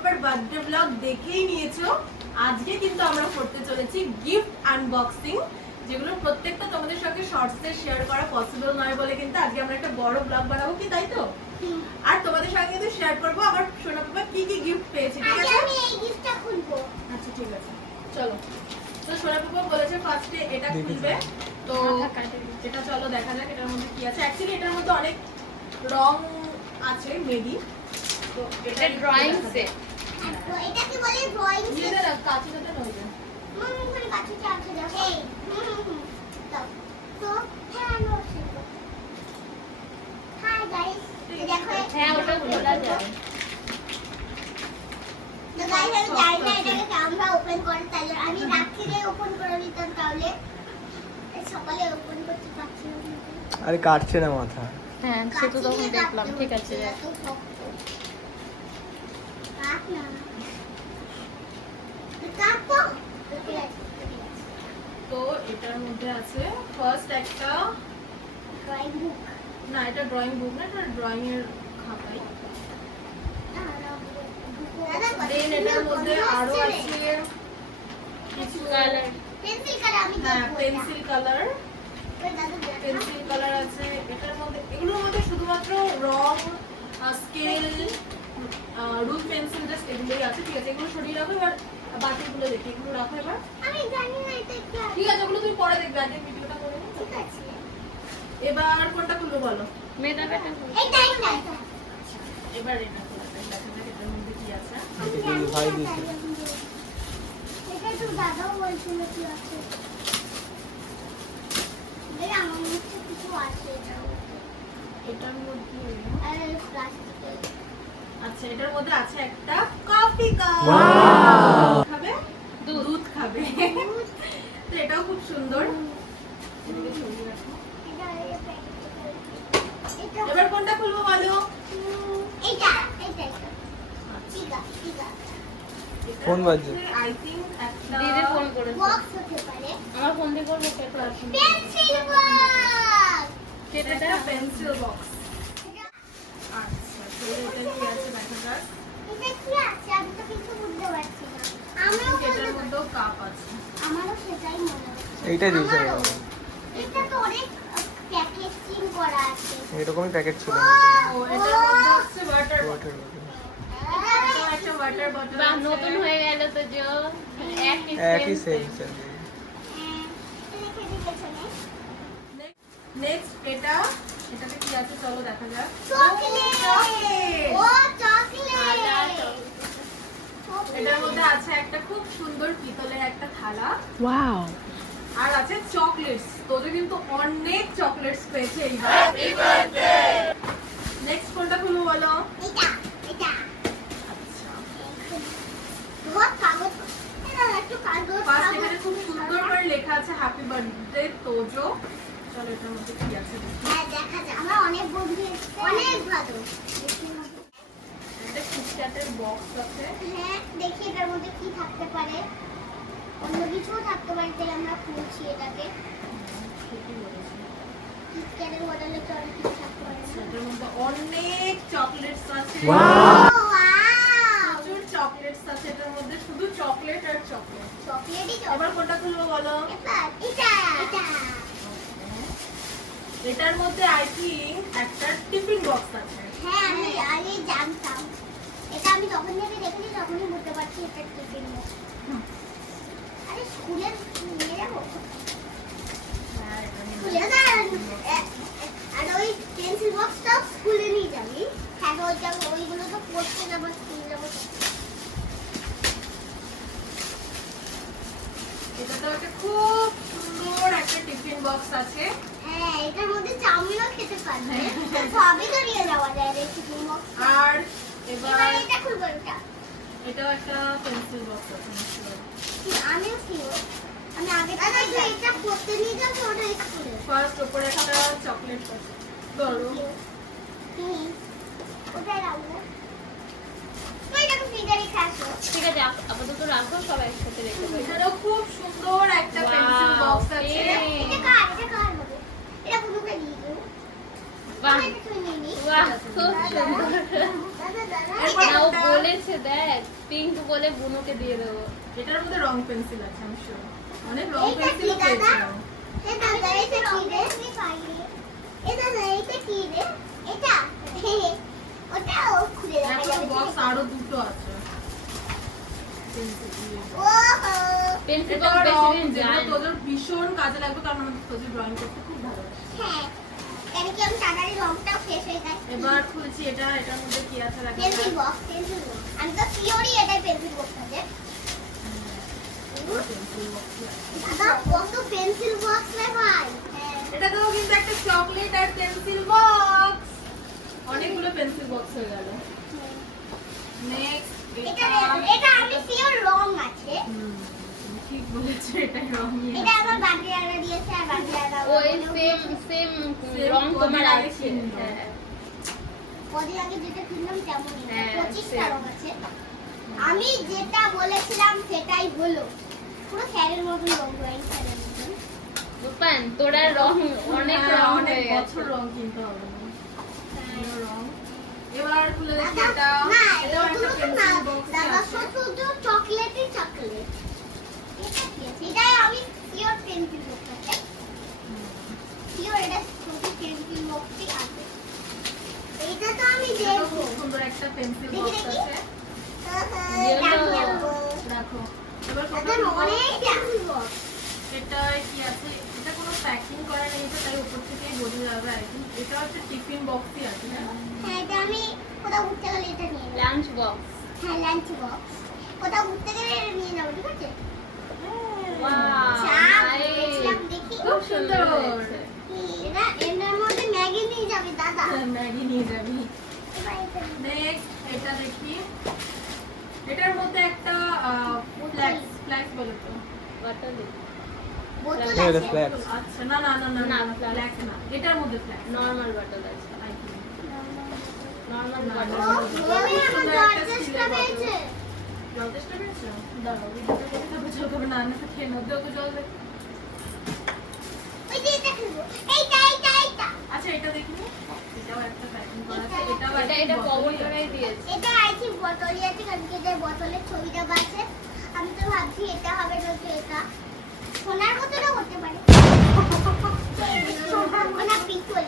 পাপার birthday blog দেখেই নিয়েছো। আজকে কিন্তু আমরা করতে চলেছি গিফট আনবক্সিং, যেগুলো প্রত্যেকটা তোমাদের সঙ্গে শর্টসে শেয়ার করা পসিবল নয় বলে কিন্তু আজকে আমরা একটা বড় ব্লগ বানাবো, কি তাই তো? আর তোমাদের সঙ্গে কিন্তু শেয়ার করবো আমার সোনা পাপা কি কি গিফট পেয়েছে, ঠিক আছে? আমি এই গিফটটা খুলবো। আচ্ছা ঠিক আছে, চলো। তো সোনা পাপা বলেছে ফার্স্টে এটা খুলবে, তো এটা চলো দেখা যাক এটার মধ্যে কি আছে। অ্যাকচুয়ালি এটার মধ্যে অনেক রং আছে মেবি, তো এটা ড্রয়িং সেট। তো এটা কি বলে ড্রয়িং সেট? এটা কাঁচিটাতে নইবে করে কাছে আছে দাও। এই দাও। তো হ্যাঁ নোটস। হাই গাইস, দেখো হ্যাঁ ওটা খোলা যায়। তো গাইস আমি জানি না এটাকে আমরা ওপেন করে, তাই আমি রাখি দিয়ে ওপেন করে নিতাম, তাহলে সকালে ওপেন করতে পারছি না। আরে কাটছে না মাথা। হ্যাঁ সে তো তখন দেখলাম, ঠিক আছে। কাট না কাট তো। তো এটার মধ্যে আছে ফার্স্ট একটা, ড্রয়িং বুক। না এটা ড্রয়িং বুক না, এটা ড্রয়িং এর খাতাই। দেন এটার মধ্যে আরো আছে কিছু কালার। Pencil colour. আমি হ্যাঁ দেখবো পেন্সিল কালার, দাদু পেন্সিল কালার আছে। এটার মধ্যে এগুলোর মধ্যে শুধুমাত্র রং, স্কেল, রুল পেন্সিল, জাস্ট এগুলোই আছে, ঠিক আছে? এগুলো সরিয়ে রাখো, এবার বাকিগুলো দেখি। এগুলো রাখো এবার, আমি জানি না এটা কি। ঠিক আছে? ওগুলো তুমি পরে দেখবে, আগে ভিডিওটা করে নিই। ঠিক আছে এবার কোনটা খুলবো বলো? মেয়েটা বেটা এইটাই না। এবার এটা খোলা যাক, দেখা যাক এটার মধ্যে কি আছে। এটা কি ভাই দিছে? এটা তো দাদাও বলছিল কি আছে। এই আমার মধ্যে কিছু আছে এটার মধ্যে। এটার মধ্যে আরে প্লাস্টিকের। আচ্ছা এটার মধ্যে আছে একটা কফি কাপ। Wow! খাবে? দুধ। দুধ খাবে। তো এটাও খুব সুন্দর। এদিকে ছড়িয়ে রাখো। এটা এই প্যাকেটটা। এটা এবার কোনটা খুলবো বলো? এইটা এইটা ঠিক আছে ঠিক আছে। ফোন বাজছে। আই থিংক একটা দিদি ফোন করেছে। বক্স হতে পারে। আমার ফোন দিয়ে করবো কেটে। Pencil box. এটা পেন্সিল বক্স। আচ্ছা তো এটা কি আছে দেখা যাক। এটা কি আছে আমি তো কিছু বুঝতে পারছি না। আমারও এটার মধ্যেও কাপ আছে। আমারও সেটাই মনে হচ্ছে। এইটাই দিয়েছে আমারও। বাবা। এটা তো অনেক প্যাকেজিং করা আছে। এরকমই প্যাকেট ছিল। ও এটার মধ্যে হচ্ছে ওয়াটার বটল। Water bottle. এটা একটা ওয়াটার বটল। বাহ নতুন হয়ে গেল তো জো। একই একই সেম। সেম। রেখে দিয়েছে না। নেক্সট এটাতে কি আছে চলো দেখা যাক। চকলেট। চকলেট। ও চকলেট। এটার মধ্যে আছে একটা খুব সুন্দর পিতলের একটা থালা, ওয়াও। আর আছে চকলেটস। তোজো কিন্তু অনেক চকলেটস পেয়েছে এইবার। নেক্সট কোনটা খুলবো বলো? এটা এটা আচ্ছা বহুত কাগজ। এটা একটু কাগজ। ফার্স্ট এখানে খুব সুন্দর করে লেখা আছে হ্যাপি বার্থডে তোজো। চলো এটার মধ্যে কি আছে দেখি। হ্যাঁ দেখা যায় আমার অনেক বন্ধু এসেছে। অনেক ভালো। একটা কিটক্যাটের বক্স আছে। হ্যাঁ দেখি এটার মধ্যে কি থাকতে পারে। অন্য কিছুও থাকতে পারে, তাই আমরা খুলছি এটাকে। ঠিকই বলেছি। কিটক্যাটের বদলে তো অনেক কিছু থাকতে পারে। এটার মধ্যে অনেক চকলেটস আছে। ও ওয়াও প্রচুর চকলেটস আছে এটার মধ্যে, শুধু চকলেট আর চকলেট। চকলেটই এবার কোনটা খুলবো বলো? এটা এটা এটার মধ্যে আই থিংক একটা টিফিন বক্স আছে। হ্যাঁ আমি আগে জানতাম। এটা আমি যখন থেকে দেখেছি তখনই বুঝতে পারছি এটা টিফিন বক্স। আরে স্কুলে নিয়ে যাবো। হ্যাঁ, এটা নিয়ে স্কুলে না আর ওই পেন্সিল বক্সটা স্কুলে নিয়ে যাবি। হ্যাঁ ওই যাবো, ওইগুলো তো পড়তে যাবো, স্কুলে যাবো। এটাতে একটা খুব সুন্দর একটা টিফিন বক্স আছে। হ্যাঁ এটার মধ্যে চাউমিনও খেতে পারবে। সবই তো নিয়ে যাওয়া যায় রে টিফিন বক্স। আর এবার এবার এটা খুলবো এটা। এটাও একটা পেন্সিল বক্স আছে নিশ্চয়ই। আমিও ছিল। আমি আগে থেকে এটা পড়তে নিয়ে যাবো, ওটা স্কুলে। ফার্স্ট উপরে একটা চকলেট আছে। ধরো ওটাই রাখবো। তুই যখন ফিগারে খাসো। ঠিক আছে আপাতত রাখো, সব একসাথে রেখে দেবো। এখানেও খুব সুন্দর একটা পেন্সিল বক্স আছে। এটা কার হবে? এটা পুরোটা নিয়ে যাবো। বাহ এটা তুই নিয়ে নি। বাহ খুব সুন্দর। দাদা দাদা এরপর না, ও বলে বলেছে দেখ পিঙ্ক বলে বুনুকে দিয়ে দেবো। এটার মধ্যে রং পেন্সিল আছে আমি শিওর। অনেক রং এইটা কি পেন্সিলও দাদা? পেয়েছিলাম। এ দাদা এটা কি রে? এ দাদা এটা কি রে? এটা ওটা ও খুলে দেখা এখনো যাবে। বক্স আরো দুটো আছে পেন্সিল দিয়ে। ওহো পেন্সিল এটা বক্স রং বেশি দিন যেগুলো যায় না। তোদের ভীষণ কাজে লাগবে, কারণ আমাদের তোদের ড্রয়িং করতে খুব ভালোবাসে। হ্যাঁ কেন কি আমি তাড়াতাড়ি রংটাও শেষ হয়ে যায়। এবার খুলছি এটা, এটার মধ্যে কি আছে দেখা পেন্সিল যাক। বক্স আমি তো থিওরি এটাই পেন্সিল বক্স আছে। পেন্সিল বক্স দাদা কত পেন্সিল বক্স রে ভাই। হ্যাঁ এটাতেও কিন্তু একটা চকলেট আর পেন্সিল বক্স, অনেকগুলো পেন্সিল বক্স হয়ে গেল। নেক্সট এটা এটা আমি শিওর রং আছে। ঠিক বলেছো, এটা রঙই এটা আছে। আমার বান্ডিয়ারা দিয়েছে আর বান্ডিয়ারা ওই সেম রং তোমার কদিন আগে আছে। কিনলো। হ্যাঁ। কদিন আগে যেটা কিনলাম তেমনই হ্যাঁ, 25টা same. রং আছে। আমি যেটা বলেছিলাম সেটাই হলো, পুরো স্যারের মতন রং, ড্রয়িং স্যারের মতন। রূপায়ণ তোর আর রং অনেক হ্যাঁ, রং অনেক হয়ে গেছে। বছর রং কিনতে হবে না। এগুলো রং। এবার খুলে দেখি দাদা, এটা। না, এটাও একটা এগুলো তো না, পেন্সিল বক্স দাদা আছে। শুধু চকলেটই চকলেট। এটা কি আছে? এটাই আমি শিওর পেন্সিল বক্স আছে। শিওর এটা শুধু পেন্সিল বক্সই আছে। এইটা তো আমি এটাও দেখবো। খুব সুন্দর একটা পেন্সিল দেখি, বক্স দেখি। আছে। Yellow. রাখো। এবার দাদা কোথায় অনেক পেন্সিল বক্স। এটা কি আছে? এটা কোনো প্যাকিং করা নেই তো, তাই উপর থেকেই বোঝা যাবে আর কি। এটা হচ্ছে টিফিন বক্সই আছে, হ্যাঁ। হ্যাঁ এটা আমি কোথাও ঘুরতে গেলে এটা নিয়ে নেবো। Lunch box. হ্যাঁ লাঞ্চ বক্স। কোথাও ঘুরতে গেলে এটা নিয়ে যাবো, ঠিক আছে? ওয়াও চাপ নাইস। দেখছিলাম, দেখি। খুব সুন্দর। হয়েছে। এটা এর মধ্যে ম্যাগি নিয়ে যাবে দাদা। ম্যাগি নিয়ে যাবি। এবার এটা নিয়ে নেক্সট এটা দেখি। এটার মধ্যে একটা ফ্ল্যাক্স বলে তো। বাটালি বোতল এটা আছে। flag. আচ্ছা, না না না না না, না, flags ফ্ল্যাক্স না। এটার মধ্যে ফ্ল্যাক্স। নরমাল বাটাল আছে। নরমাল না, বাটাল। ও, ওই আমার জর্জেসটা পেয়েছে। জলটা পেয়েছো? দাঁড়াও, ভিডিওটা করে তারপর জল খাবে না, না তো খেয়ে নাও। দাও তো জল দে। ওই যে এটা খেলবো। এইটা। আচ্ছা, এটা দেখিনি। এটাও একটা প্যাকিং করা আছে। এটাও এটা একটা কবর বটলই আছে। করাই দিয়েছে। এটা আই থিঙ্ক বোতলই আছে, কারণ কি এটা বোতলের ছবিটা আছে। আমি তো ভাবছি এটা হবে নয়তো এটা। সোনার বোতলও হতে পারে। না পিতল।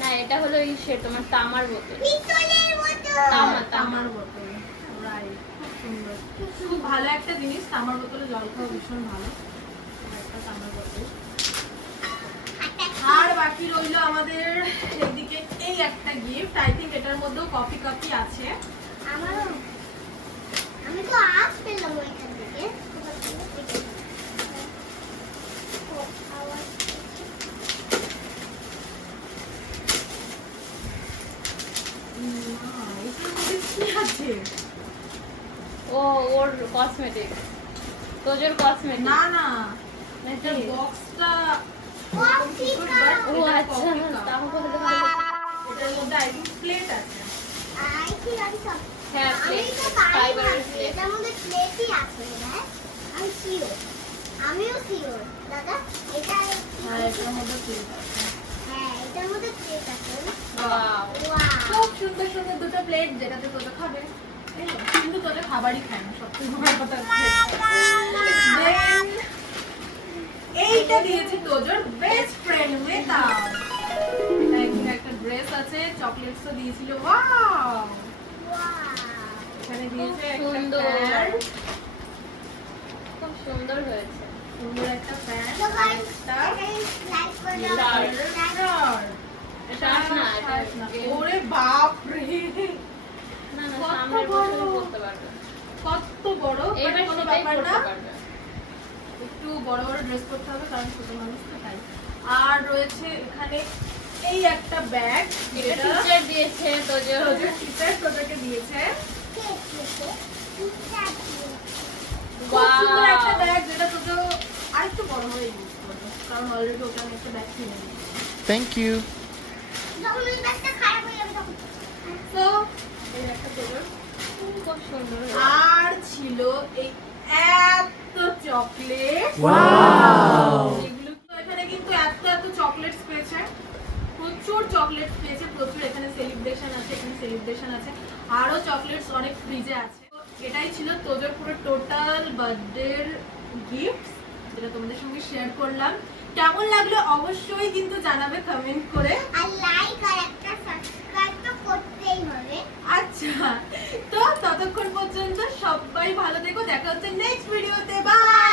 না এটা হলো ইসে তোমার তামার বোতল। পিতলের বোতল। তামার বোতল। রাইট, খুব সুন্দর। খুব ভালো একটা জিনিস, তামার বোতলে জল খাওয়া ভীষণ ভালো। একটা তামার বোতল। আর বাকি রইলো আমাদের এদিকে এই একটা গিফট। আই থিঙ্ক এটার মধ্যেও কফি আছে। আমারও। আমি তো আজ পেলাম ওইখান থেকে। ও, আওয়াজ। না, এটার মধ্যে কি আছে? ও ওর কসমেটিক। তোজোর কসমেটিক। না না, নাকি? এটার বক্সটা কফি কাপ। ও আচ্ছা তাও বলে এটার মধ্যে আই থিঙ্ক প্লেট আছে। আই থিঙ্ক আমি সব। হ্যাঁ আমি প্লেট তো তাই ফাইবারের ভাবছি, প্লেট। এটার মধ্যে প্লেটই আছে হ্যাঁ। আমি শিওর। আমিও শিওর দাদা। এটা হ্যাঁ, এটার মধ্যে প্লেট আছে। হ্যাঁ এটার মধ্যে প্লেট আছে। Wow wow. খুব সুন্দর সুন্দর দুটো প্লেট, যেটাতে তোজো খাবে। এই নাও। কিন্তু তোজো খাবারই খায় না, সবথেকে বড় কথা হচ্ছে। Then, এইটা দিয়েছি তোজোর বেস্ট ফ্রেন্ড মেতা। এখানে একটা ড্রেস আছে, চকলেটসও দিয়েছিল। ওয়াও, এখানে দিয়েছে একটা সুন্দর। প্যান্ট, খুব সুন্দর হয়েছে। সুন্দর একটা প্যান্ট, তো আর guys, একটা লাইক করে Shirt. দাও। শার্ট। এটা Shirt না, শার্ট এটা না। game. ওরে বাপ রে, না না কত সামনের বড়। বছরই করতে পারবে। কত বড়। এবার কোনো সেটাই ব্যাপার না, করতে পারবে। একটু বড় বড় ড্রেস করতে হবে, কারণ ছোট মানুষ তো তাই। আর রয়েছে এখানে এই একটা ব্যাগ, এটা যেটা টিচার দিয়েছে তোজো। তোজোর টিচার তোজোকে দিয়েছে। কেক দিয়েছে। পিৎজা দিয়েছে। খুব সুন্দর একটা Wow! ব্যাগ, যেটা তোজো আরেকটু বড় হয়ে ইউজ করবে, কারণ অলরেডি ওকে আমি একটা ব্যাগ কিনে দিয়েছি। Thank you. যখন ওই ব্যাগটা খারাপ হয়ে যাবে তখন। তো এই একটা তোজোর। খুব সুন্দর হয়েছে। আর ছিল এই এত চকলেট। ওয়াও। এগুলো তো এখানে কিন্তু এত চকলেটস পেয়েছে, প্রচুর চকলেটস পেয়েছে, প্রচুর। এখানে সেলিব্রেশন আছে, এখানে সেলিব্রেশন আছে, আরো চকলেটস অনেক ফ্রিজে আছে। তো এটাই ছিল তোজোর পুরো টোটাল বার্থডের গিফট, যেটা তোমাদের সঙ্গে শেয়ার করলাম। কেমন লাগলো অবশ্যই কিন্তু জানাবে কমেন্ট করে। আর লাইক আর একটা সাবস্ক্রাইব তো করতেই হবে। আচ্ছা, তো ততক্ষণ পর্যন্ত সবাই ভালো থেকো, দেখা হচ্ছে নেক্সট ভিডিওতে, বাই।